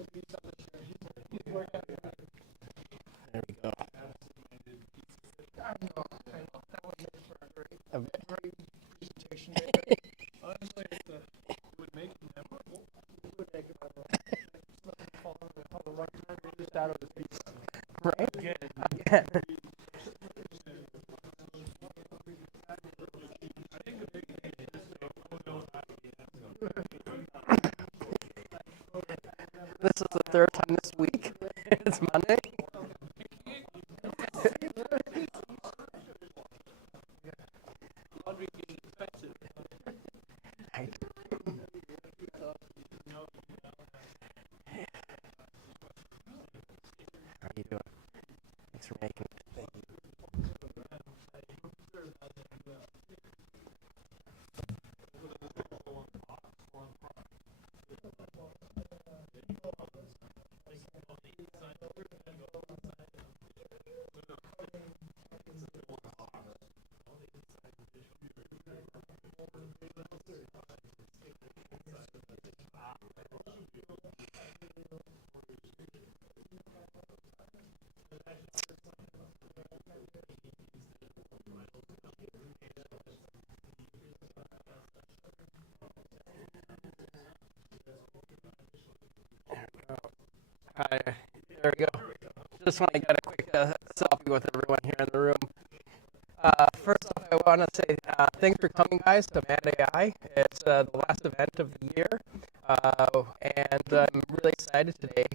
There we go. I know. That one made for a great presentation. Honestly, it would make it memorable. It would make it memorable. All the one time you just out of the piece. Right? Again. This is the third time this week. It's Monday. Right. How are you doing? Thanks for making it. Thank you. Hi. There we go. Just want to get a quick selfie with everyone here in the room. First off, I want to say thanks for coming, guys, to MadAI. It's the last event of the year, and I'm really excited today.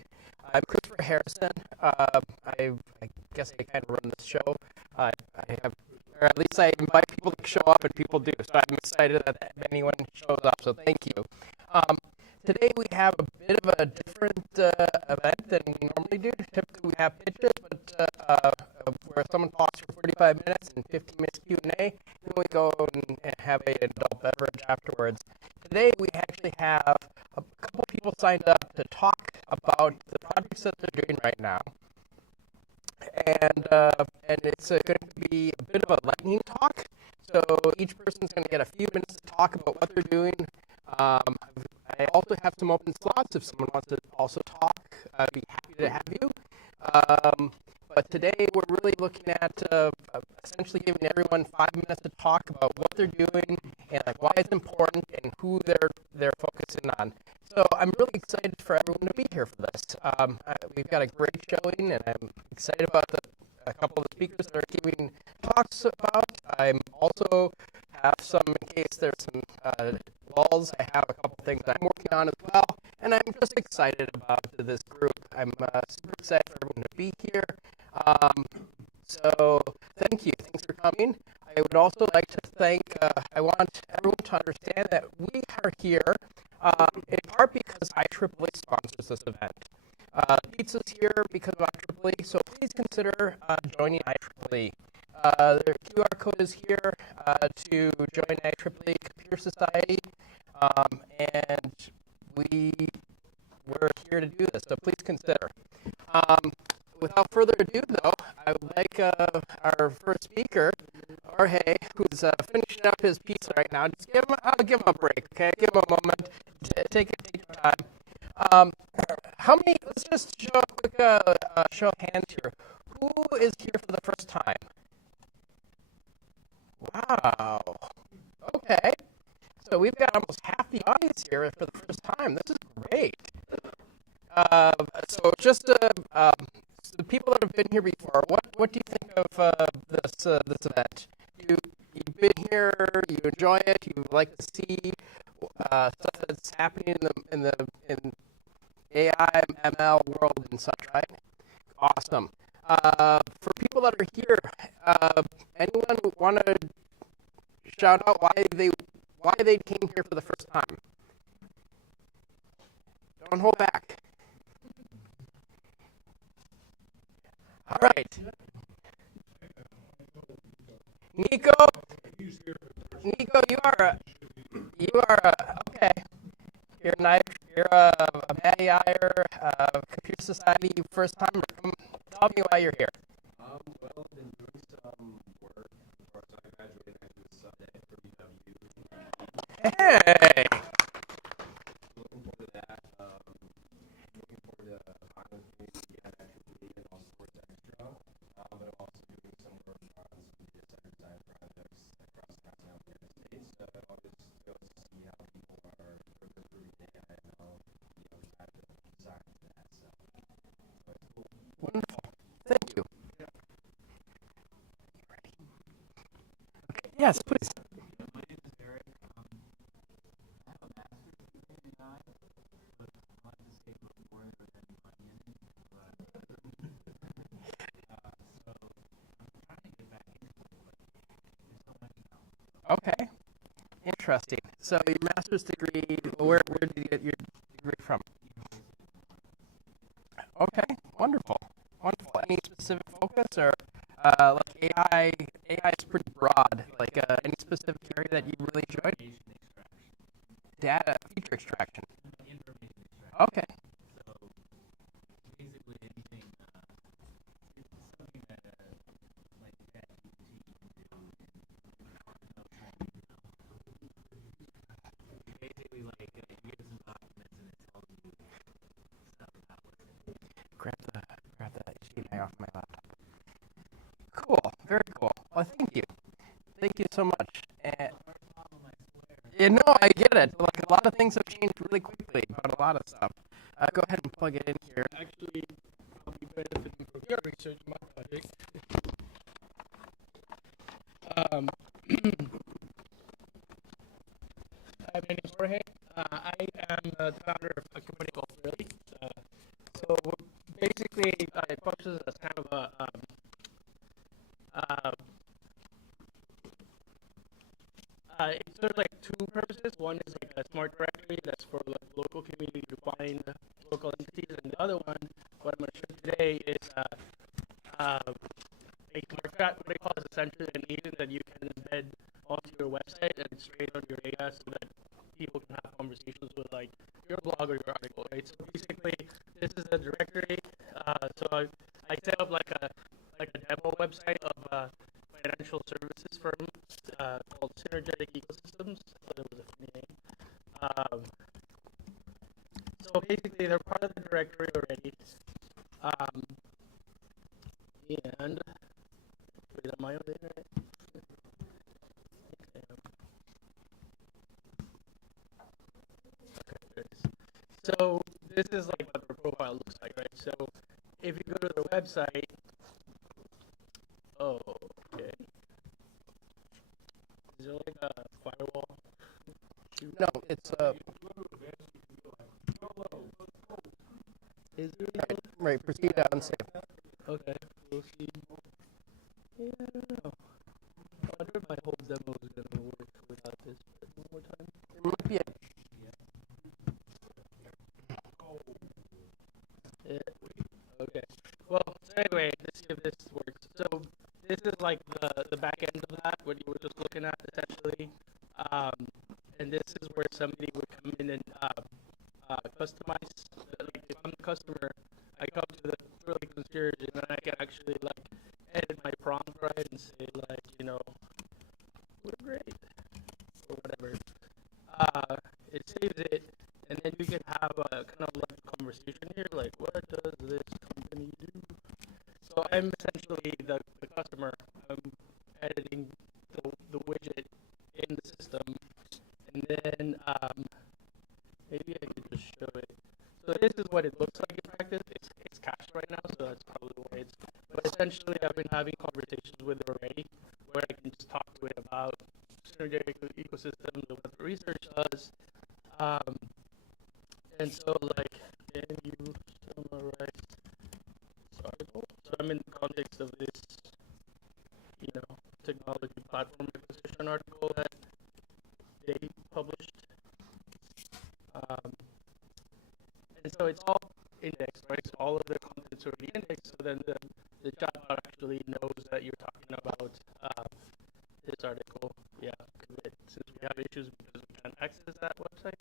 I'm Christopher Harrison. I guess I kind of run this show. I have, or at least I invite people to show up, and people do. So I'm excited that anyone shows up. So thank you. Today we have a bit of a different event than we normally do. Typically we have pitches, but where someone talks for 45 minutes and 15 minutes Q&A, then we go and have an adult beverage afterwards. Today we actually have a couple people signed up to talk about the projects that they're doing right now. And it's going to be a bit of a lightning talk. So each person's going to get a few minutes to talk about what they're doing. I also have some open slots if someone wants to also talk. I'd be happy to have you. But today we're really looking at essentially giving everyone 5 minutes to talk about what they're doing and like why it's important and who they're focusing on. So I'm really excited for everyone to be here for this. We've got a great showing, and I'm excited about a couple of the speakers that are giving talks about. I'm also have some, in case there's some lulls, I have a couple things I'm working on as well, and I'm just excited about this group. I'm super excited for everyone to be here. So thank you. Thanks for coming. I would also like to thank, I want everyone to understand that we are here in part because IEEE sponsors this event. Pizza's here because of IEEE, so please consider joining IEEE. The QR code is here to join IEEE Computer Society, and we're here to do this, so please consider. Without further ado, though, I would like our first speaker, Jorge, who's finishing up his piece right now. Just I'll give him a break, okay? Give him a moment. Take your time. How many? Let's just show a quick show of hands here. Who is here for the first time? Wow. Okay. So we've got almost half the audience here for the first time. This is great. So just the people that have been here before, what do you think of this event? You've been here, you enjoy it, you like to see stuff that's happening in AI, ML world and such, right? Awesome. For people that are here, anyone want to shout out why they came here for the first time? Don't hold back. All right. Nico, you are okay. You're a MadAI Computer Society first timer. Tell me why you're here. Well, I've been doing some work. Of course, I graduated this Sunday from UW. Hey. Looking forward to that. Looking forward the finance community at Atrophy and on Sports Extra, but I'm also doing some work on some data center design projects across the continental United States. Always goes to see how people are improving AI and how, try to design to that. So it's cool. Wonderful. Thank you. Okay. Yes, please. My name is Eric. I have a master's degree in AI, but I like to say before there was any money in it. But, so I'm trying to get back into it, but there's so much now. Okay. Interesting. So your master's degree, where did you get your degree from? Okay. Wonderful. Wonderful. Any specific focus or like AI? AI is pretty broad. Like any specific area that you really enjoyed? Data feature extraction. Information extraction. Okay. So basically anything, something that like ChatGPT can do in no training. Basically like you get some documents and it tells you stuff about what's in it. Grab the HDMI off my laptop. Cool. Very cool. Well, thank you. Thank you so much. And yeah, no, I get it. Like a lot of things have changed really quickly about a lot of stuff. Go ahead and plug it in here. Actually, I'll be benefiting from your research on my project. Hi, my name is Jorge. I am the founder of a company called Really. So basically, it functions as kind of a it's sort of like two purposes. One is like a smart directory that's for like local community to find local entities, and the other one, what I'm going to show today, is a smart chat. What they call is essentially an agent that you can embed onto your website and straight on your data, so that people can have conversations with like your blog or your article, right? So basically, this is a directory. So I set up like a demo website of a financial services firm called Synergetic Ecosystems. So that was a funny name. So basically, they're part of the directory already. And wait, am I on the internet? Okay, there it is. So this is like what their profile looks like, right? So if you go to their website, oh, okay. Is there like a firewall? No, it's Is there? right. Proceed down safe. Okay, we'll see. Yeah, I don't know. I wonder if my whole demo is gonna work without this. But one more time. There might be a Yeah. Okay. Well, so anyway, let's see if this works. So this is like the back end of that, what you were just looking at, essentially. And this is where somebody would come in and customize. Like if I'm the customer, I come to the really concierge, and then I can actually like edit my prompt, right, and say like, we're great or whatever. It saves it, and then you can have a kind of like conversation here, like what does this company do? So I'm essentially the customer. I'm editing the widget in the system, and then maybe I could just show it. So this is what it looks like in practice. It's cached right now, so that's probably why it's. But essentially, I've been having conversations with it already, where I can just talk to it about synergetic ecosystems and what the research does. And so, like, can you summarize this article? So I'm in the context of this, technology platform acquisition article that they published. And so it's all indexed, right? So all of the content's already indexed. So then the chatbot actually knows that you're talking about this article. Yeah, since we have issues because we can't access that website,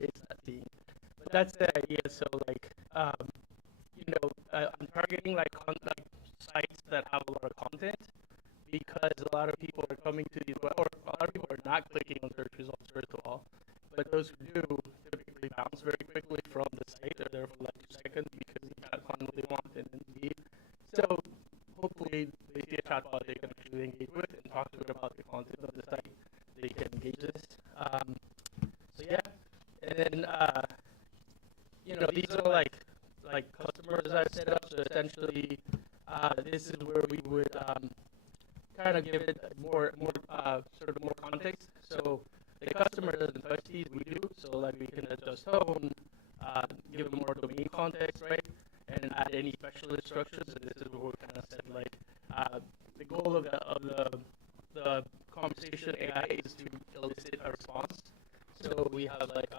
it's that theme. But that's the idea. So like, I'm targeting like sites that have a lot of content, because a lot of people are coming to these, or a lot of people are not clicking on search results first of all, but those who do typically bounce very quickly from the site. They're there for like 2 seconds engage with and talk to it about the content of the site. They can engage this. So yeah, and then these are like customers that I've set up. So essentially, this is where we would kind of give it more sort of more context. So the customer doesn't touch these, we do. So like we can adjust tone, give them more domain context, right? And add any special instructions. And this is where we kind of said like the goal of the conversation AI is to elicit a response. So we have like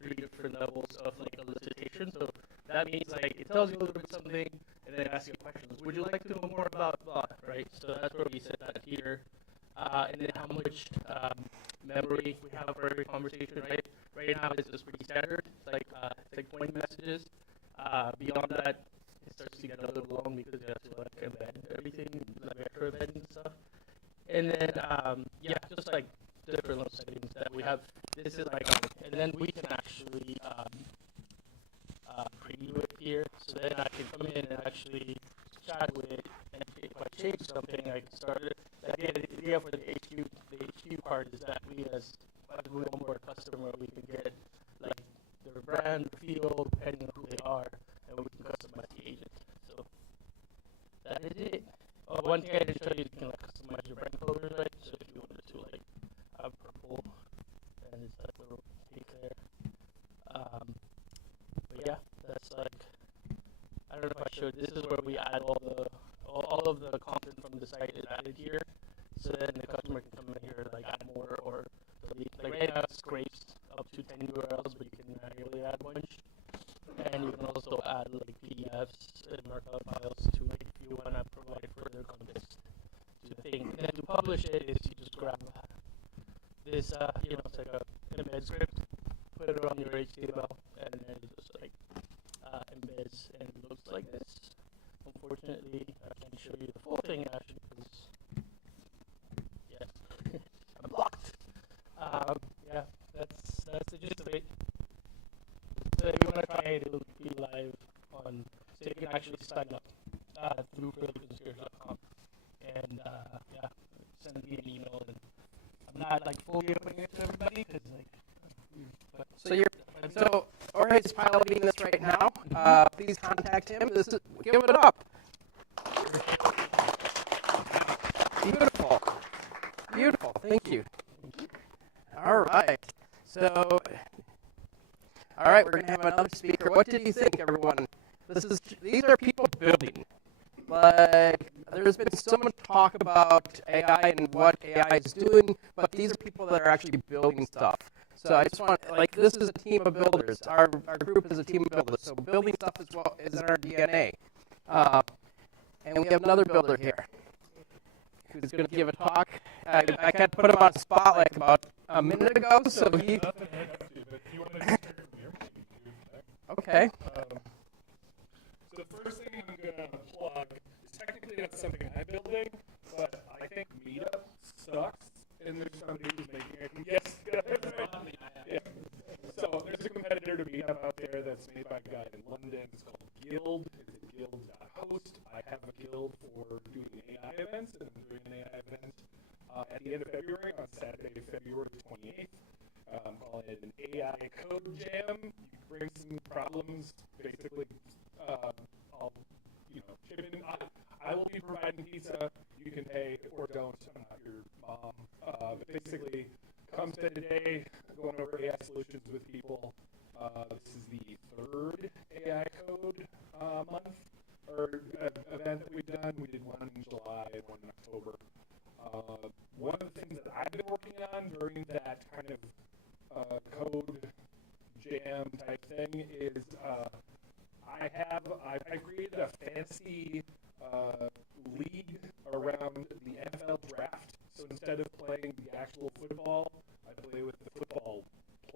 3 different levels of like elicitation. So that means like it tells you a little bit something and then asks you questions. Would you like to know more about blah, right? So that's where we set that here. And then how much memory we have for every conversation, right? Right now it's just pretty standard. It's like 20 messages. Beyond that, it starts to get a little long because you have to like embed everything, like vector embed and stuff. And then just like different little settings that we have. This is like, and then we can actually preview it here. So then I can come in and actually chat with it, and if I change something, I can start it. The idea for the HQ part is that we as we onboard a customer, we can get like their brand, feel, depending on who they are, and we can customize the agent. So that is it. Oh, one thing I didn't show you, you can like customize your brand colors, right? So if you wanted to like have purple, and it's like a little pink there. But yeah, that's like, I don't know if I showed, this is where we add all of the content from the site is added here. So then the customer can come in here like add more or delete. Like right now it scrapes up to 10 URLs, but you can manually add a bunch. And you can also add like PDFs and markup files to like if you want to provide further context to the thing. And then to publish it is you just grab this, it's like a embed script, put it on your HTML, and then it just like embeds and it looks like this. Unfortunately, I can't show you the full thing actually because I'm blocked. Yeah, that's the gist of it. So if you want to try it, it'll be live on, so you can actually sign up through curlyconspiracy.com and send me an email. And I'm not like fully opening it to everybody because So Jorge's piloting this right now. Please contact him. Give it up. Beautiful. Beautiful. Thank you. All right. So, all right, we're going to have another speaker. What did you think, everyone? These are people building. Like, there's been so much talk about AI and what AI is doing, but these are people that are actually building stuff. So I just want, like, this is a team of builders. Our group is a team of builders. So building stuff is in our DNA. And we have another builder here who's going to give a talk. I kind of put him on the spot like about a minute ago, so he... Okay. So the first thing I'm going to plug is technically not something I'm building, but I think Meetup sucks, and there's somebody who's making it. Yes. Yeah. So there's a competitor to Meetup out there that's made by a guy in London. It's called Guild. It's a guild.host. I have a guild for doing AI events, and I'm doing an AI event at the end of February, on Saturday, February 28th. Call it an AI code jam. You can bring some problems. Basically, I'll chip in. I will be providing pizza. You can pay or don't. I'm not your mom. But basically, come spend a day going over AI solutions with people. This is the third AI code month or event that we've done. We did one in July and one in October. One of the things that I've been working on during that kind of code jam type thing is I created a fancy league around the NFL draft. So instead of playing the actual football, I play with the football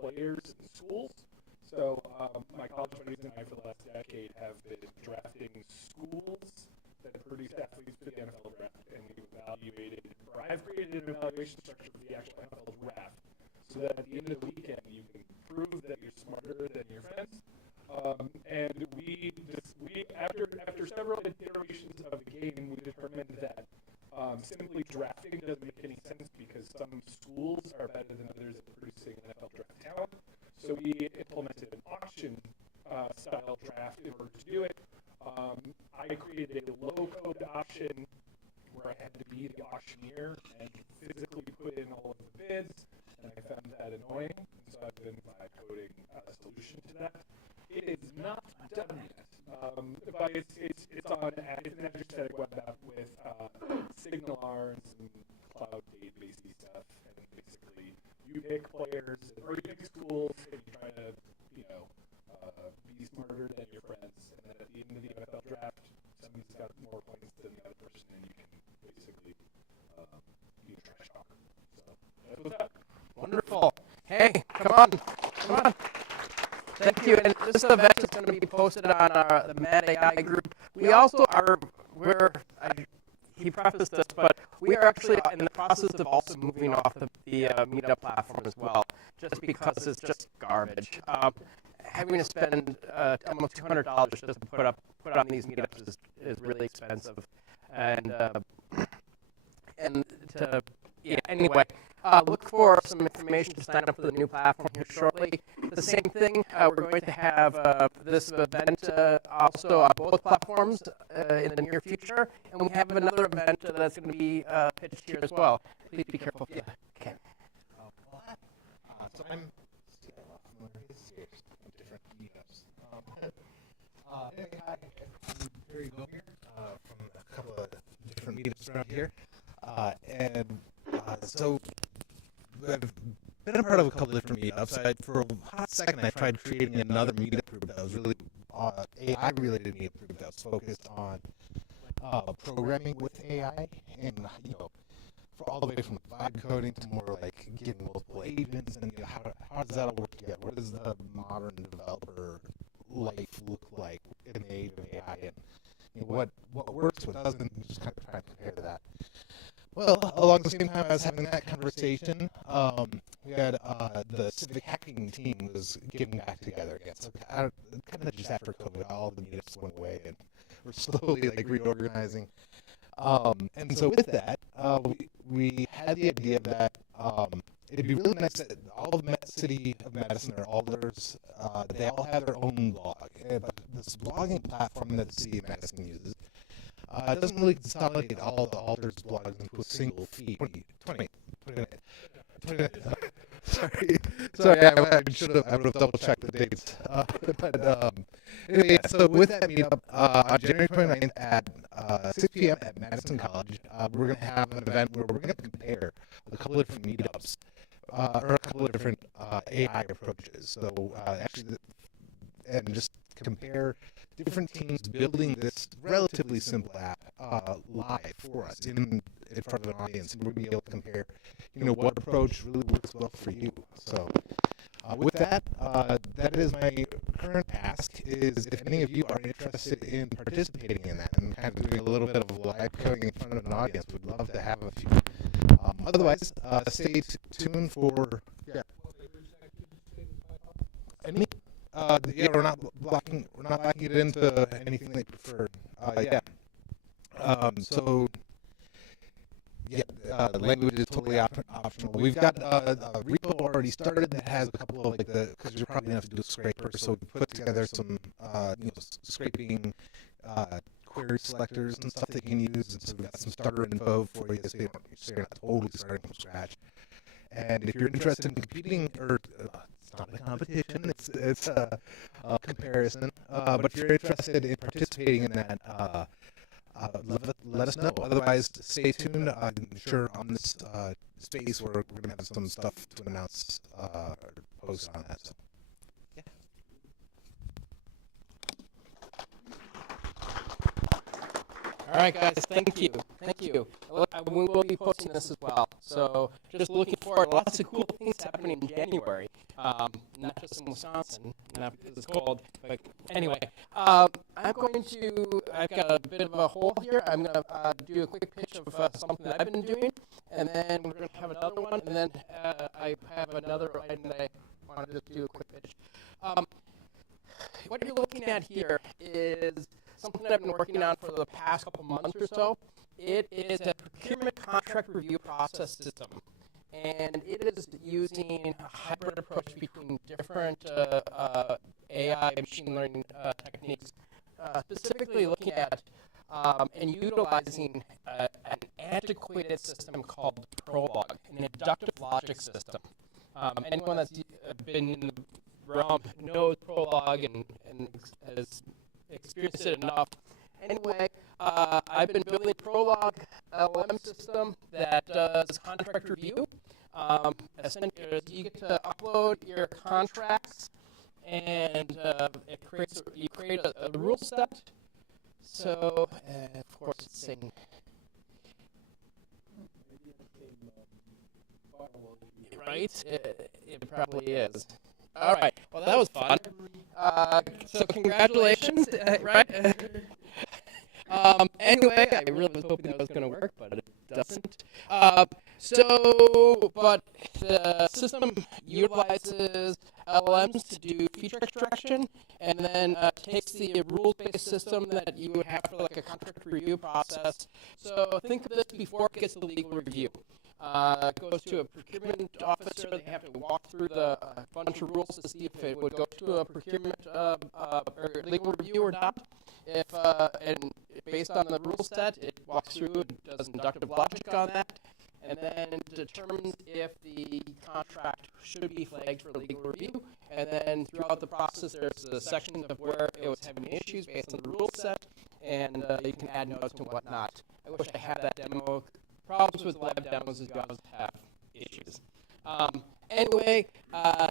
players in schools. So my college buddies and I for the last decade have been drafting schools that produce athletes for the NFL draft, and we've evaluated, or I've created an evaluation structure for the actual NFL draft, so that at the end of the weekend you can prove that you're smarter than your friends. And we after several iterations of the game, we determined that simply drafting doesn't make any sense because some schools are better than others at producing NFL draft talent. So we implemented an auction style draft in order to do it. I created a low-code option where I had to be the auctioneer and physically put in all of the bids, and I found that annoying, and so I've been coding a solution to that. It is not done yet, but it's on it's an Azure Static Web App with SignalR and some cloud databasey stuff, and basically you pick players or you pick schools and you try to be smarter than your friends, and then at the end of the NFL draft, somebody's got more points than the other person, and you can basically be a trash talker. So that's what's up. Wonderful. Hey, come on. Thank you. And this event is going to be posted on the MadAI group. We also he prefaced this, but we are actually in the process of also moving off the Meetup platform as well, just because it's just garbage. Having to spend almost $200 just to put on these meetups is really expensive, anyway. Look for some information to sign up for the new platform here shortly. The same thing, we're going to have this event also on both platforms in the near future, and we have another event that's going to be pitched here as well. Please be careful. Yeah. Okay. So I'm different meetups. Anyway, hi, I'm Barry Gomier from a couple of different meetups around here, so I've been a part of a couple of different meetups. For a hot second, I tried creating another meetup group that was really AI-related meetup group that was focused on programming with AI, and for all the way from vibe coding to more like getting multiple agents, and how does that all work together? What does the modern developer life look like in the age of AI, and what works, what doesn't, and just kind of try and compare to that. Well, along the same time I was having that conversation, we had the civic hacking team was getting back together again. So kind of just after COVID, all the meetups went away, and we're slowly reorganizing. And so with that, we had the idea that it'd be really nice that all the city of Madison or alders, they all have their own blog. But this blogging platform that the city of Madison uses, it doesn't really consolidate all the alders' blogs into a single feed. 20. Sorry, I would have double checked the dates. Anyway, so with that meetup, on January 29th at 6 p.m. at Madison College, we're going to have an event where we're going to compare a couple of different meetups, or a couple of different AI approaches. So actually, and just compare different teams building this relatively simple app live for us in front of an audience, and we'll be able to compare, what approach really works well for you. So with that, that is my current task. Is if any of you are interested in participating in that and kind of doing a little bit of live coding in front of an audience, we'd love to have a few. Otherwise, stay tuned for any. We're not blocking it into anything they prefer. The language is totally optional. We've got a repo already started that has a couple of because you're probably gonna have to do a scraper. So we put together some scraping query selectors and stuff that you can use, and so we've got some starter info for you, so you're not totally starting from scratch. And if you're interested in competing, or it's not a competition, it's a comparison. But if you're interested in participating in that, let us know. Otherwise, stay tuned. I'm sure on this space we're going to have some stuff to announce or post on that. So, yeah. All right, guys, thank you. We will be posting this as well. So just looking forward, lots of cool things happening in January, not just in Wisconsin, not because it's cold, but anyway. I've got a bit of a hole here. I'm going to do a quick pitch of something that I've been doing, and then we're going to have another one, and then I have another item that I want to just do a quick pitch. What you're looking at here is something that I've been working on for the past couple months or so. It is a procurement contract review process system, and it is using a hybrid approach between different AI machine learning techniques, specifically looking at and utilizing an antiquated system called Prolog, an inductive logic system. Anyone that's been in the realm knows Prolog and has experienced it enough. Anyway, I've been building Prolog LM system that does contract review. You get to upload your contracts, and you create a rule set. So, of course, it's saying, right? It probably is. All right. Well, that was fun. So, congratulations, right? Anyway, I really was hoping that was going to work, but it doesn't. But the system utilizes LLMs to do feature extraction, and then takes the rules-based system that you would have for like a contract review process. So think of this before it gets to legal review. It goes to a procurement officer. They have to walk through the bunch of rules to see if it would go to a procurement or legal review or not. If and based on the rule set, it walks through and does inductive logic on that, and then determines if the contract should be flagged for legal review. And then throughout the process, there's a section of where it was having issues based on the rule set, and you can add notes and whatnot. I wish I had that demo. Problems with live demos is you always have issues. Anyway,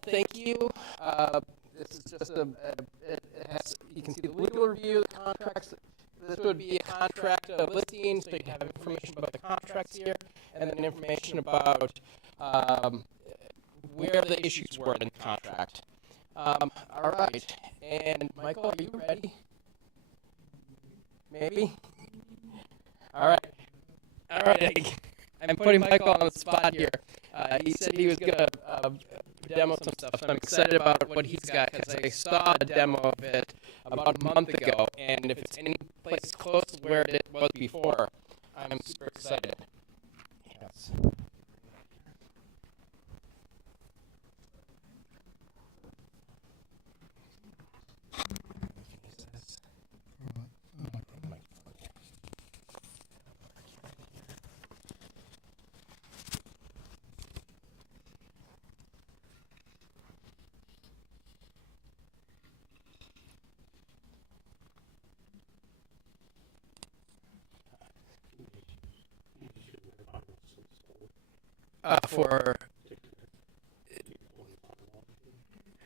thank you. This is just you can see the legal review, the contracts. This would be a contract listing, so you have information about the contracts here, and then information about where the issues were in the contract. All right, and Michael, are you ready? Maybe? All right. I'm putting Michael on the spot here. He said he was going to demo some stuff, so I'm excited about what he's got, because I saw a demo of it about a month ago, and if it's any place close to where it was before, I'm super excited. Yes.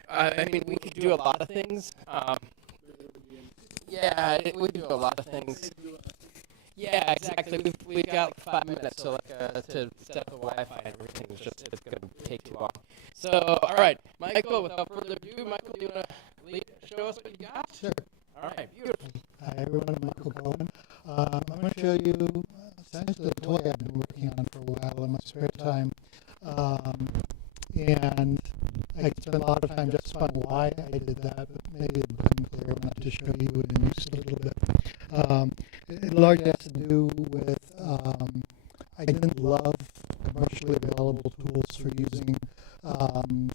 I mean, we could do a lot of things. Yeah, we do a lot of things. Yeah, exactly. We've got like 5 minutes to set up the Wi-Fi and everything. It's going to take too long. So, all right, Michael. Without further ado, Michael, do you want to show us what you got? Sure. All right, beautiful. Hi everyone, I'm Michael Bowen. I'm going to show you essentially a toy I've been working on for a while in my spare time. And I spent a lot of time just on why I did that, but maybe it'll become clear when I just show you and use it a little bit. It largely has to do with, I didn't love commercially available tools for using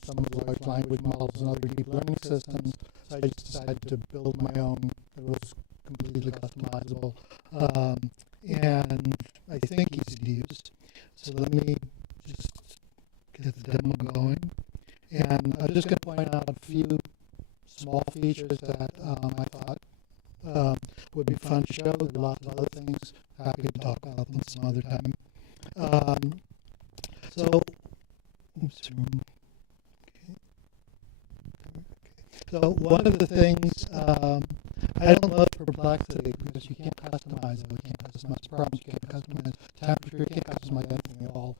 some of the large language models and other deep learning systems, so I just decided to build my own that was completely customizable and I think easy to use. So let me just get the demo going. And I'm just going to point out a few small features that I thought would be fun to show. There are lots of other things. Happy to talk about them some other time. So one of the things, I don't love Perplexity because you can't customize it. You can't customize problems, you can't customize temperature, you can't customize anything at all.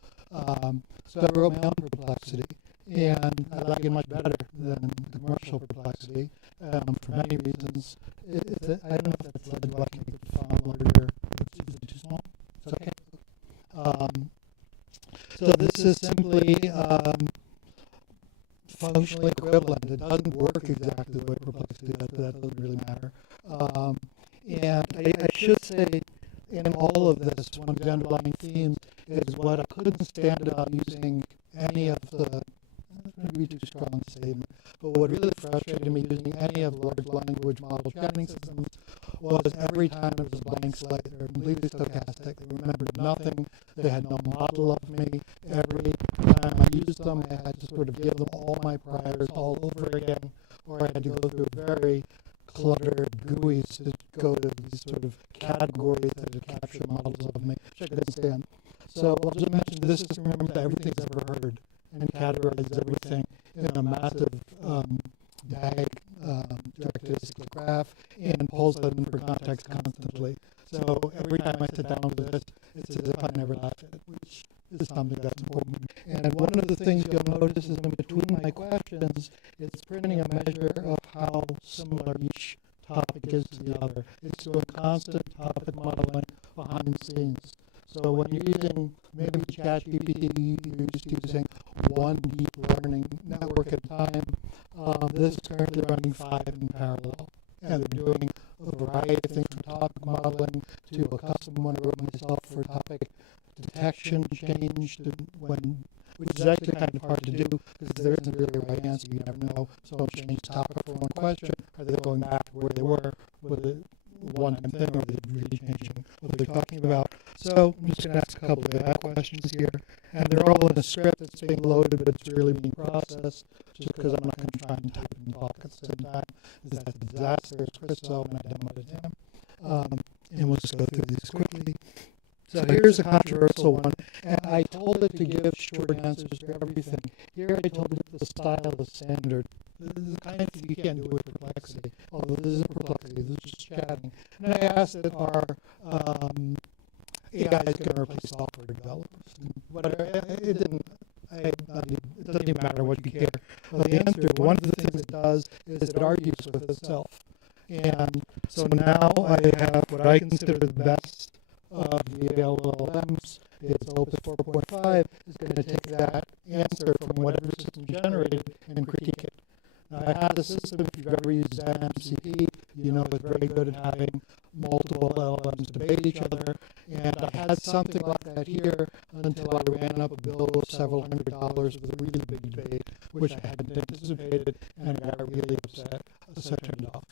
So I wrote my own Perplexity, and I like it much better than the commercial Perplexity for many reasons. I don't know if that's legible. I can make the font larger. Is it too small? It's okay. So this is simply functionally equivalent. It doesn't work exactly the way Perplexity does, but that doesn't really matter. And I should say, in all of this, one of the underlying themes is what I couldn't stand about using any of the, that's going to be too strong a statement, but what really frustrated me using any of the large language model training systems was every time it was a blank slate. They were completely stochastic. They remembered nothing. They had no model of me. Every time I used them, I had to sort of give them all my priors all over again, or I had to go through very cluttered GUIs to go to these sort of categories that would capture models of me, which I couldn't stand. So I'll just mention this system remembers everything it's ever heard and categorizes everything in a massive DAG directed acyclic graph and pulls that in for context constantly. So every time I sit down to this, it's as if I never left it, which is something that's important. And one of the things you'll notice is in between my questions, it's printing a measure of how similar each topic is to the other. It's doing constant topic modeling behind the scenes. So when you're using maybe ChatGPT, you're just using one deep learning network at a time. This is currently running 5 in parallel. And they're doing a variety of things from topic modeling to a custom one I wrote myself for topic detection change, which is actually kind of hard to do because there isn't really a right answer. You never know. Someone changed topic for one question. Are they going back to where they were with a one-time thing, or are they really changing what they're talking about? So I'm just going to ask a couple of AI questions here. And they're all in a script that's being loaded, but it's really being processed just because I'm not going to try and type and talk at the same time. That's a disaster, as Chris saw when I demoed it to him. And we'll just go through these quickly. So here's a controversial one, and I told it to give short answers to everything. Here I told it the style is standard. This is the kind of thing you can't do with Perplexity, although this isn't Perplexity, this is just chatting. And I asked it, are AI is going to replace software developers? And whatever, it doesn't even matter what you care. Well, the answer, one of the things it does is it argues with itself. And so now I have what I consider the best of the LLMs. It's Opus 4.5 is going to take that answer from whatever system generated and critique it. Now, I had a system, if you've ever used ZenMCP, you know it's very good at having multiple LLMs debate each other, and I had something like that here until I ran up a bill of several $100s with a really big debate, which I hadn't anticipated, and I got really upset, so I turned it off.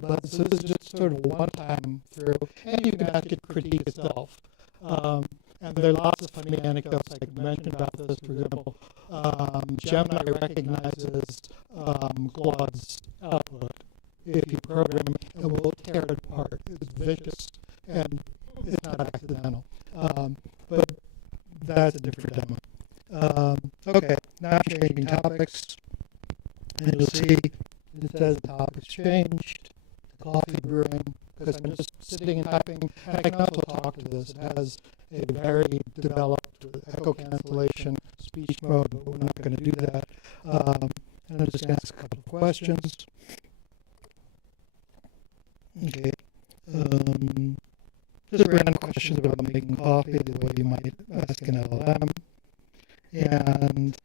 But so this is just sort of one time through, and you can ask it to critique itself. And there are lots of funny anecdotes I could mention about this. For example, Gemini recognizes Claude's output. If you program it, will tear it apart. It's vicious, and it's not accidental. But that's a different demo. Okay, now I'm changing topics, and you'll see it says topics changed. Coffee brewing, because I'm just sitting and typing, and I can also talk to this. It has a very developed echo cancellation speech mode, but we're not going to do that. And I'm just going to ask a couple of questions. Okay. Just random questions about making coffee, the way you might ask an LLM. And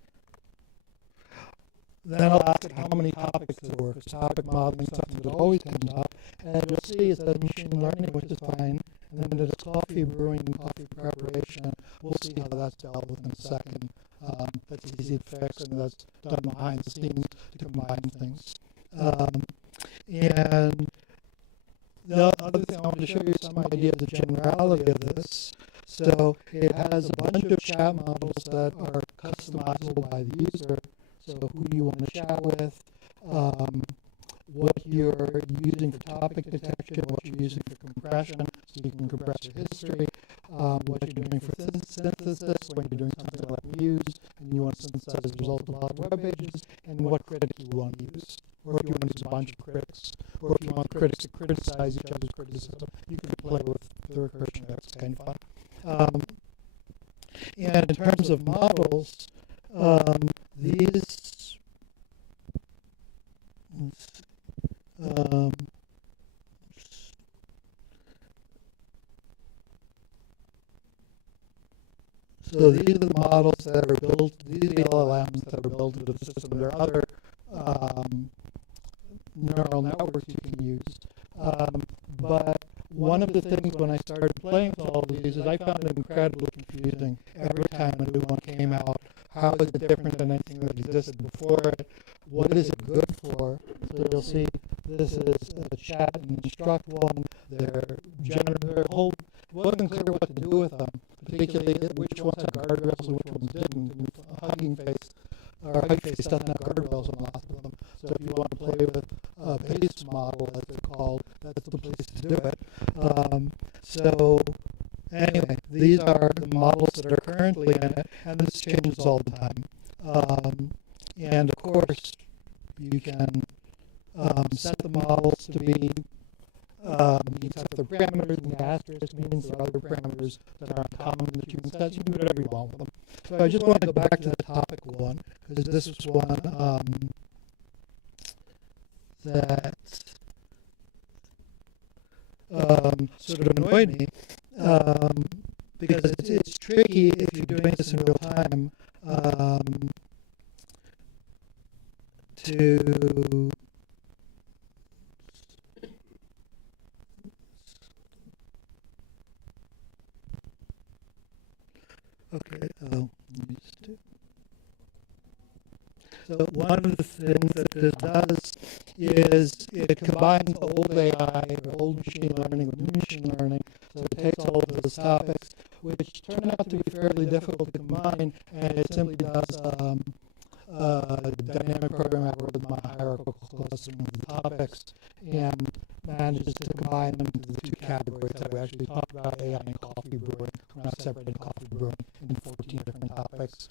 then I'll ask it how many topics there were, because topic modeling is something that always comes up. And you'll see it says machine learning, which is fine. And then there's coffee brewing and coffee preparation. We'll see how that's dealt with in a second. That's easy to fix, and that's done behind the scenes to combine things. And the other thing I want to show you some idea of the generality of this. So it has a bunch of chat models that are customizable by the user. So who you want to chat with, what you're using for topic detection, what you're using for compression, so you can compress your history, what you're doing for synthesis, when you're doing something like Muse, and you want to synthesize the result of a lot of web pages, and what critic you want to use. Or if you want to use a bunch of critics, or if you want critics to criticize each other's criticism, you can play with the recursion. That's kind of fun. And in terms of models, so these are the models that are built, these are the LLMs that are built into the system. There are other neural networks you can use. But one of the things when I started playing with all of these is I found it incredibly confusing every time a new one came out. How is it different than anything that existed before it? What is it good for? So you'll see this is a chat and instruct one. Their whole, it wasn't clear what to do with them, particularly which ones had guardrails and which ones didn't. Hugging Face or Hug Face doesn't have guardrails on lots of them. So if you want to play with a base model, as they're called, that's the place to do it. So anyway, these are the models that are currently in it, and this changes all the time. And of course, you can set the models to be, you set the parameters, and the asterisk means there are other parameters that are uncommon that you can set. You can do whatever you want with them. So I just want to go back to the topic one, because this was one that sort of annoyed me, because it's tricky if you're doing this in real time to okay, so one of the things that this does is it combines old AI or old machine learning with new machine learning. So it takes all of those topics, which turn out to be fairly difficult to combine, and it simply does dynamic program algorithm on hierarchical clustering of the topics and manages to combine them into the two categories that we actually talked about, AI and coffee brewing. We're not separating coffee brewing into 14 different topics,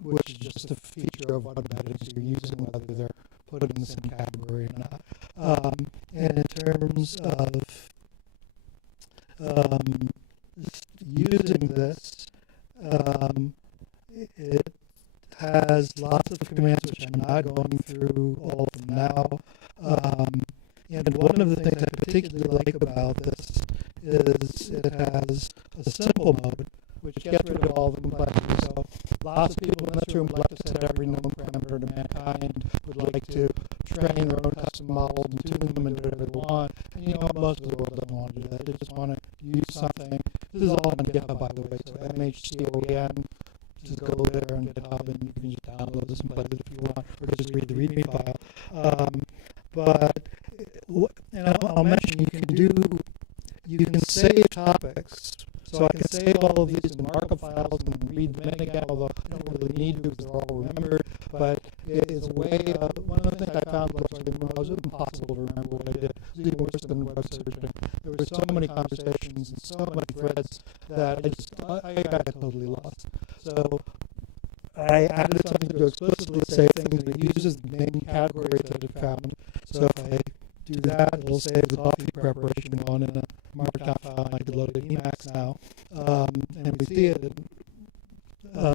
which is just a feature of what embeddings you're using, whether they're put in the same category or not. And in terms of using this, it has lots of commands which I'm not going through all of them now. And one of the things I particularly like about this is it has a simple mode, which gets rid of all the complexity. So lots of people in this room would like to set every known parameter to mankind, would like to train their own custom models and tune them and do whatever they want. And you know, most of the world doesn't want to do that. They just want to use something. This is all on GitHub, by the way, so MHCOEN. Just go there on GitHub and you can just download this and play it if you want, or just read the README file. And I'll mention you can save topics. So I can save all of these in markup files and read them in again, although I don't really need to because they're all remembered. But it's a way one of the things I found was impossible to remember what I did. It was even worse than web searching. There were so many conversations and so many threads that I got totally lost. So I added something to explicitly say things that uses the main category that it found. So if I do that, it'll save the coffee preparation one in a markdown file, and I could load it in Emacs now, and we see it,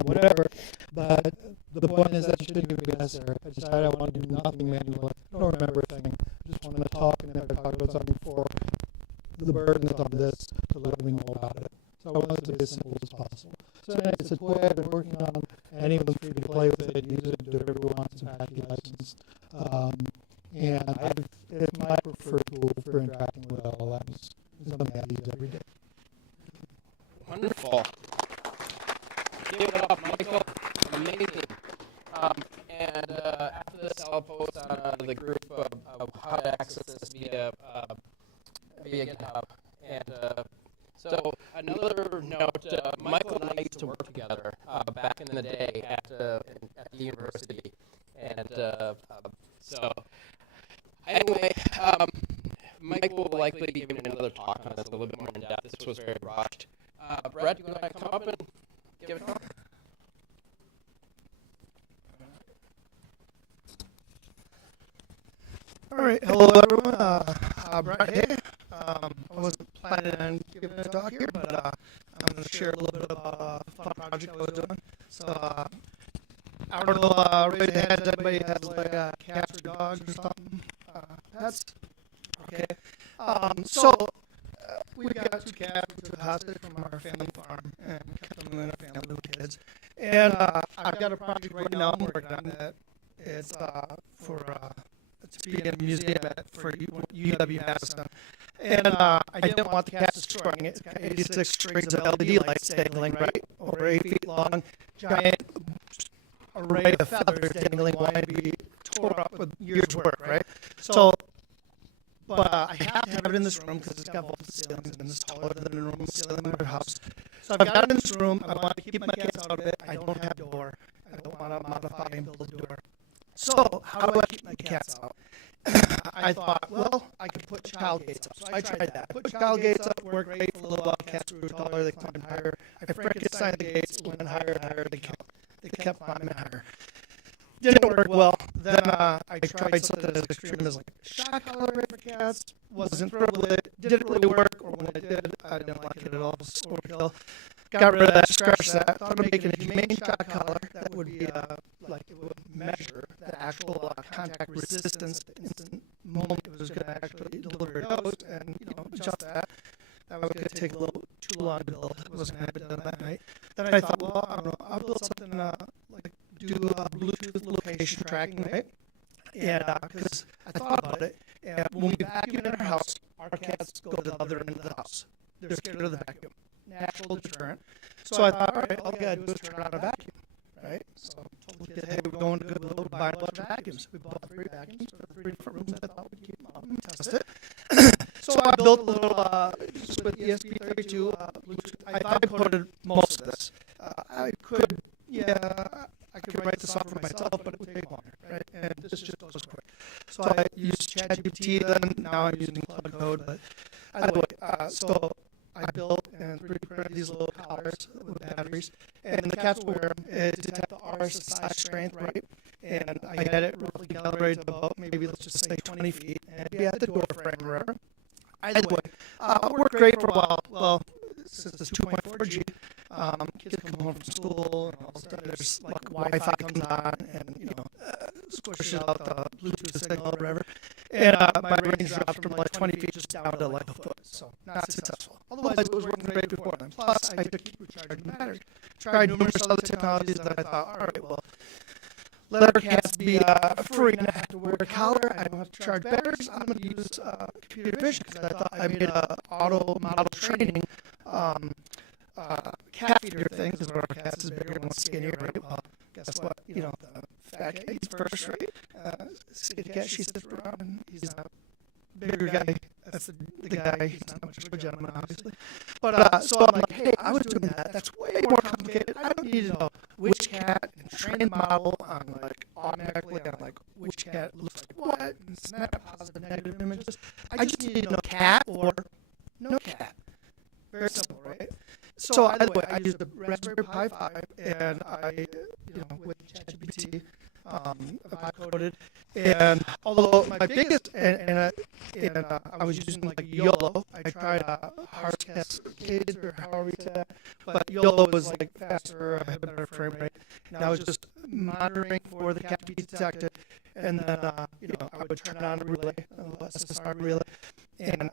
whatever. But the point is that shouldn't even be necessary. I decided I want to do nothing manually. I don't remember a thing. I just want to talk, and if I talk about something before, the burden is on this to let me know about it. So I want it to be as simple as possible. So anyway, it's a toy I've been working on. Anyone's free to play with it, use it, do whatever you want. It's Apache licensed. And it's my preferred tool for interacting with LLMs. It's something I use every day. Wonderful. Give it up, Michael. Amazing. And after this, I'll post on the group of how to access this via GitHub. And so another note, Michael and I used to work together back in the day at the university. And so anyway, Mike will likely be giving another talk on this a little bit more in depth. This was very rushed. Brett, do you want to come up and give a talk? All right, hello everyone. Brett here. I wasn't planning on giving a talk here, but I'm going to share a little bit about a fun project I was doing. So, I don't know, raise your hands, everybody has like cats or dogs or something. Pets? Okay. We've got two cats we took hostage from our family farm and kept them in our family with kids. And I've got a project right now I'm working on that. It's to be in a museum for UW-Madison. And I didn't want the cats destroying it. It's got 86 strings of LED lights dangling, right? Over 8 feet long, giant array of feathers dangling wide to be tore up with years' work, right? So, but I have to have it in this room because it's got vaulted ceilings and it's taller than the normal ceiling in our house. So I've got it in this room. I want to keep my cats out of it. I don't have a door. I don't want to modify and build a door. So how do I keep my cats out? I thought, well, I could put child gates up. So I tried that. Put child gates up, worked great for a little while. Cats grew taller, they climbed higher. I Frankenstein the gates, went higher and higher. They kept climbing higher. Didn't work well. Then I tried something as extreme as like shock collar right for cats. Wasn't thrilled with it. Didn't really work, or when it did, I didn't like it at all. It was overkill. Got rid of that, scratched that. Thought of making a humane shock collar that would be like it would measure the actual contact resistance the instant moment it was going to actually deliver a dose, and adjust that. That was going to take a little too long to build. It wasn't going to be done that night. Then I thought, well, I don't know, I'll build something like do Bluetooth location tracking, right? And because I thought about it, and when we vacuum in our house, our cats go to the other end of the house. They're scared of the vacuum. Natural deterrent. So I thought, all right, all I gotta do is turn on a vacuum, right? So I told the kid, hey, we're going to Goodwill to buy a bunch of vacuums. We bought 3 vacuums for 3 different rooms. I thought we'd keep them up and test it. So I built a little, just with ESP32 Bluetooth. I thought I coded most of this. I could write this off for myself, but it would take longer, right? And this just goes quick. So I used ChatGPT then. Now I'm using Cloud Code, but either way, so I built and 3D printed these little collars with batteries, and the cats will wear them. It detects the R's, the size, strength, right? And I had it roughly calibrated to about maybe let's just say 20 feet, and be at the door frame or wherever. Either way, worked great for a while. Well, since it's 2.4G, kids come home from school, and all of a sudden there's like Wi-Fi comes on, and squishes out the Bluetooth signal or whatever. And my range drops from like 20 feet just down to like a foot. So not successful. Otherwise, it was working great before then. Plus, I had to keep recharging the batteries. Tried numerous other technologies, and I thought, all right, well, let our cats be free, not have to wear a collar. I don't have to charge batteries. I'm going to use computer vision because I thought I made a auto model training cat feeder thing because one of our cats is bigger and one's skinnier, right? Well, guess what? The fat cat eats first, right? Skinny cat, she sits around, and he's a bigger guy. That's the guy. He's not much of a gentleman, obviously. But so I'm like, hey, I was doing that. That's way more complicated. I don't need to know which cat and train the model on like automatically on like which cat looks like what and snap positive, negative images. I just need to know cat or no cat. Very simple, right? So either way, I used the Raspberry Pi 5, and I, with ChatGPT, I coded. And although my biggest, and I was using like YOLO, I tried Hard Cascades or however you say that, but YOLO was like faster, I had a better frame rate. And I was just monitoring for the cat to be detected, and then I would turn on a relay, a little SSR relay, and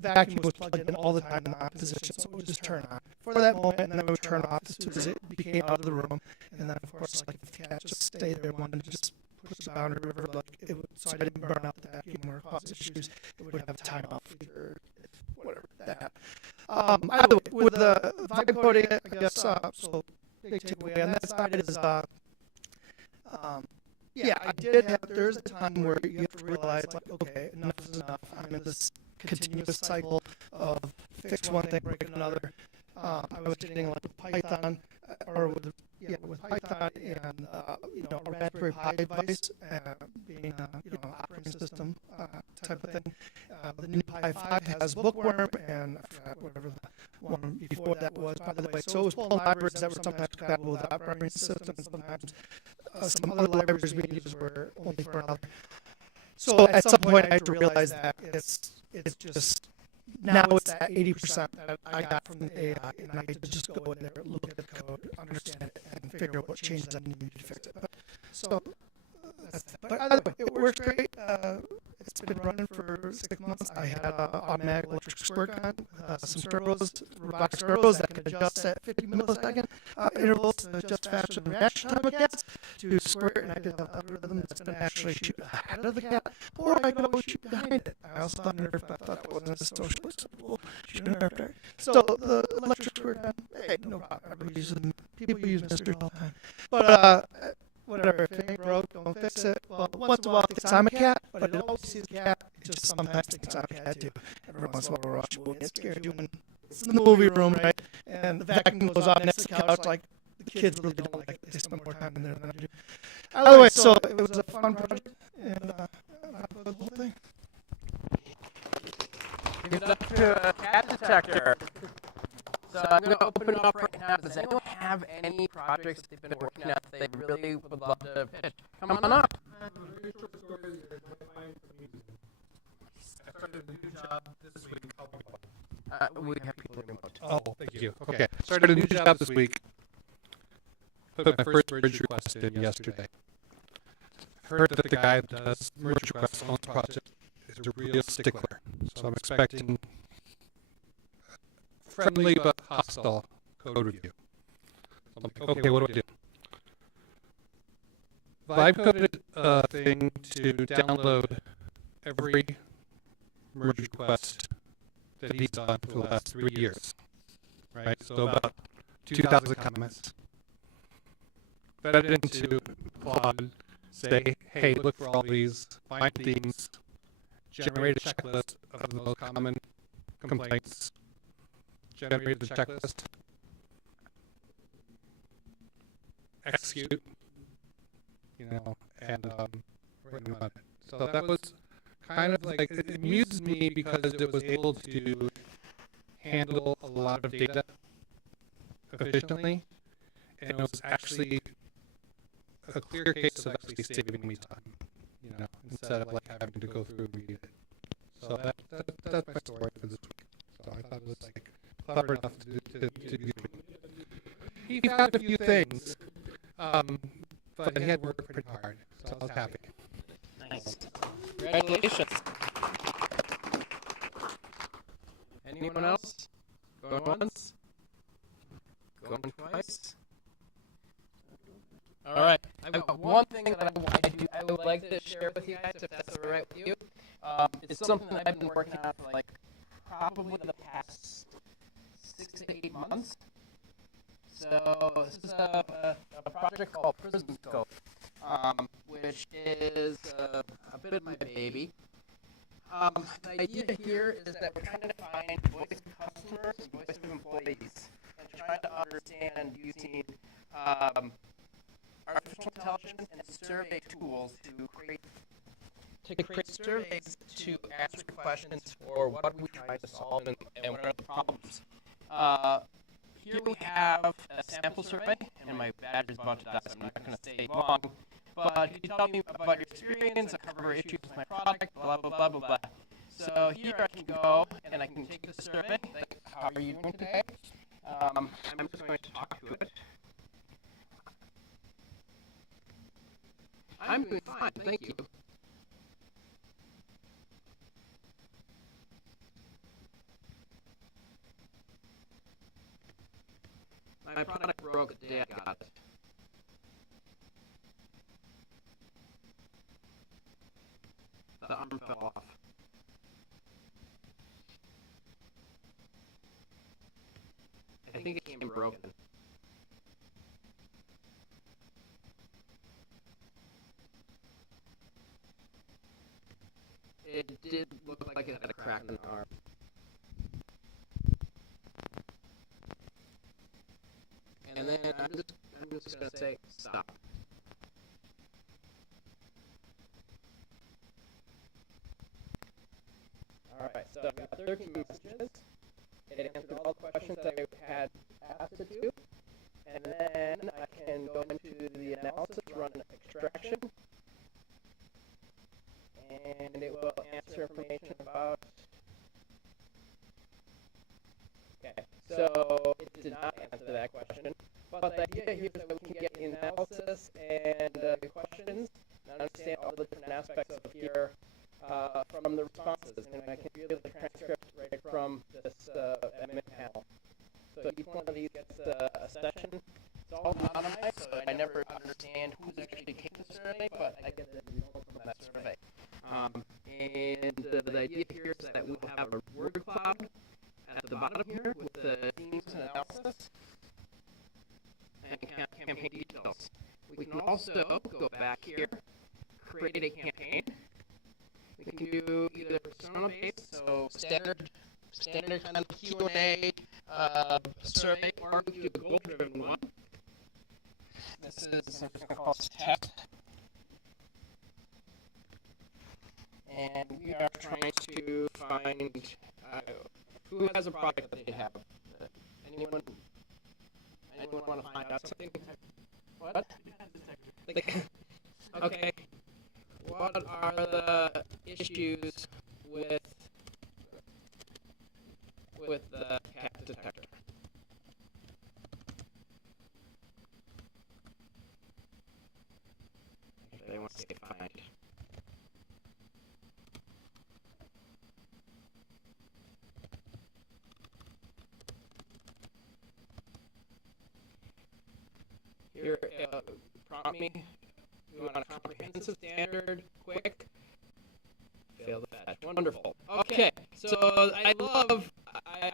vacuum was plugged in all the time in the on position, so it would just turn on for that moment, and then it would turn off as soon as it became out of the room. And then, of course, like if the cat just stayed there, wanted to just push the boundary over, like it would, so I didn't burn out the vacuum or cause issues. It would have a timeout feature, whatever that. Either way, with the vibe coding, I guess. So big takeaway on that side is, I did have. There's a time where you have to realize, like, okay, enough is enough. I'm in this continuous cycle of fix one thing, break another. I was getting like with Python, or with Python and a Raspberry Pi device, being operating system type of thing. The new Pi 5 has Bookworm, and I forgot whatever the one before that was, by the way. So it was pulling libraries that were sometimes compatible with the operating system, and sometimes some other libraries being used were only for another. So at some point I had to realize that it's just, now it's that 80% that I got from the AI, and I had to just go in there, look at the code, understand it, and figure out what changes I needed to fix it. But, so that's that. But either way, it works great. It's been running for 6 months. I had automatic electric square gun, some servos, robotic servos that can adjust at 50 millisecond intervals to adjust faster than reaction time of cats to square it, and I did an algorithm that's going to actually shoot ahead of the cat, or I could always shoot behind it. I also thought I thought that wasn't socially acceptable shooting after. So the electric square gun, hey, no problem. Everybody uses them. People use Mystery all the time. But whatever, if it ain't broke, don't fix it. Well, once in a while it thinks I'm a cat, but it always sees a cat. It just sometimes thinks I'm a cat too. Every once in a while we're watching a movie, it's scared you when it's in the movie room, right? And the vacuum goes off next to the couch, like the kids really don't like it. They spend more time in there than I do. Either way, so it was a fun project, and I put the whole thing. Give it up to a cat detector. So I'm going to open it up right now. Does anyone have any projects they've been working on that they really would love to pitch? Come on up. I started a new job this week. We have people remote. Oh, thank you. Okay. Started a new job this week. Put my first merge request in yesterday. Heard that the guy that does merge requests on the project is a real stickler. So I'm expecting friendly but hostile code review. I'm like, okay, what do I do? Vibe coded a thing to download every merge request that he's done for the last 3 years. Right? So about 2,000 comments. Fed it into Claude, say, hey, look for all these, find themes, generate a checklist of the most common complaints, generate the checklist, execute, and run it. So that was kind of like, it amused me because it was able to handle a lot of data efficiently, and it was actually a clear case of actually saving me time, instead of like having to go through and read it. So that's my story for this week. So I thought it was like clever enough to do. He found a few things, but he had worked pretty hard, so I was happy. Nice. Congratulations. Anyone else? Going once? Going twice? All right. I've got one thing that I would like to share with you guys, if that's all right with you. It's something that I've been working on for like probably the past 6 to 8 months. So this is a project called Prism Scope, which is a bit of my baby. The idea here is that we're trying to find voice of customers and voice of employees, and trying to understand using artificial intelligence and survey tools to create surveys to answer questions for what are we trying to solve and what are the problems. Here we have a sample survey, and my battery's about to die, so I'm not going to stay long. But you tell me about your experience, I cover issues with my product, blah, blah, blah, blah, blah. So here I can go, and I can take the survey, like, how are you doing today? I'm just going to talk to it. I'm doing fine, thank you. My product broke the day I got it. The arm fell off. I think it came broken. It did look like it had a crack in the arm. And then I'm just going to say stop. Alright, so I've got 13 messages. It answered all the questions that I had asked it to. And then I can go into the analysis, run extraction. And it will answer information about... Okay, so it did not answer that question. But the idea here is that we can get the analysis and the questions, and understand all the different aspects of here from the responses, and I can view the transcript right from this admin panel. So each one of these gets a session. It's all anonymized, so I never understand who's actually taking the survey, but I get the result from that survey. And the idea here is that we'll have a word cloud at the bottom here with the themes and analysis and campaign details. We can also go back here, create a campaign. We can do either persona-based, so standard kind of Q&A survey, or we can do a goal-driven one. This is something called test. And we are trying to find who has a product that they have. Anyone want to find out something? What? Okay. What are the issues with the cat detector? Actually, I want to say find. Here, prompt me. We want a comprehensive, standard, quick. Fail the fetch. Wonderful. Okay, so I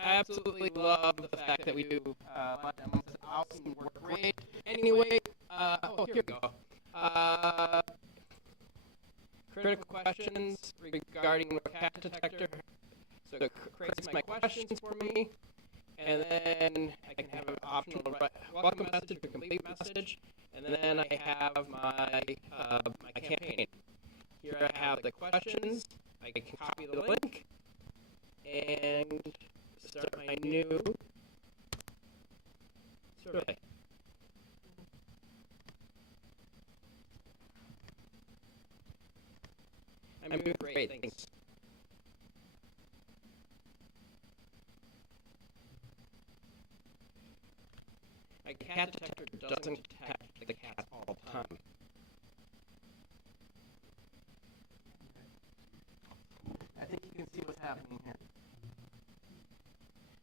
absolutely love the fact that we do let demos. It's awesome, work great. Anyway, here we go. Critical questions regarding the cat detector. So it creates my questions for me. And then I can have an optional welcome message or complete message. And then I have my my campaign. Here I have the questions. I can copy the link and start my new survey. I'm doing great, thanks. My cat detector doesn't detect the cats all the time. I think you can see what's happening here.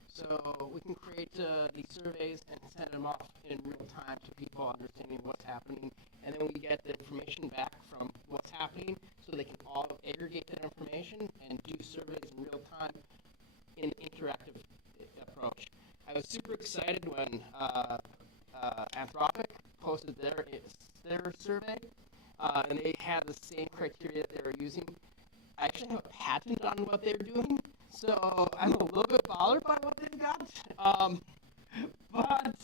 So we can create these surveys and send them off in real time to people understanding what's happening, and then we get the information back from what's happening so they can all aggregate that information and do surveys in real time in an interactive approach. I was super excited when Anthropic posted their survey, and they had the same criteria that they were using. I actually have a patent on what they're doing, so I'm a little bit bothered by what they've got. But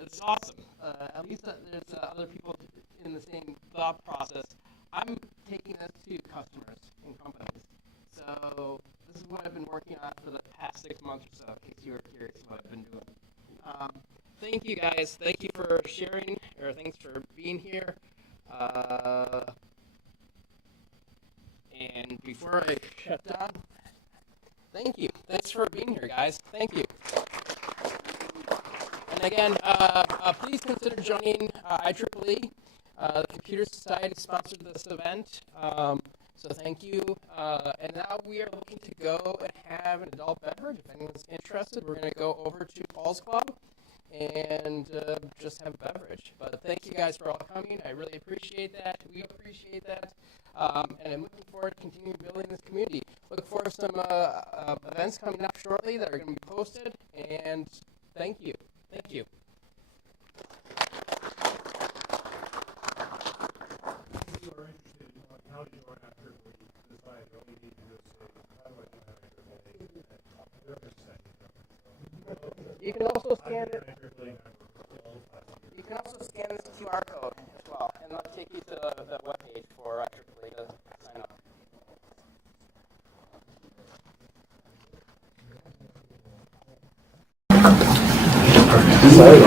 it's awesome. At least there's other people in the same thought process. I'm taking this to customers and companies. So this is what I've been working on for the past 6 months or so, in case you were curious what I've been doing. Thank you guys. Thank you for sharing, or thanks for being here. And before I shut down, thank you. Thanks for being here, guys. Thank you. And again, please consider joining IEEE. The Computer Society sponsored this event, so thank you. And now we are looking to go and have an adult beverage. If anyone's interested, we're going to go over to Paul's Club and just have a beverage. But thank you guys for all coming. I really appreciate that. We appreciate that. And I'm looking forward to continuing building this community. Look forward to some events coming up shortly that are going to be posted. And thank you. Thank you. If you are interested in how to join after we decide what we need to do, say, how do I join after? You can also scan it. You can also scan this QR code as well, and that'll take you to the webpage for IEEE to sign up. Sorry.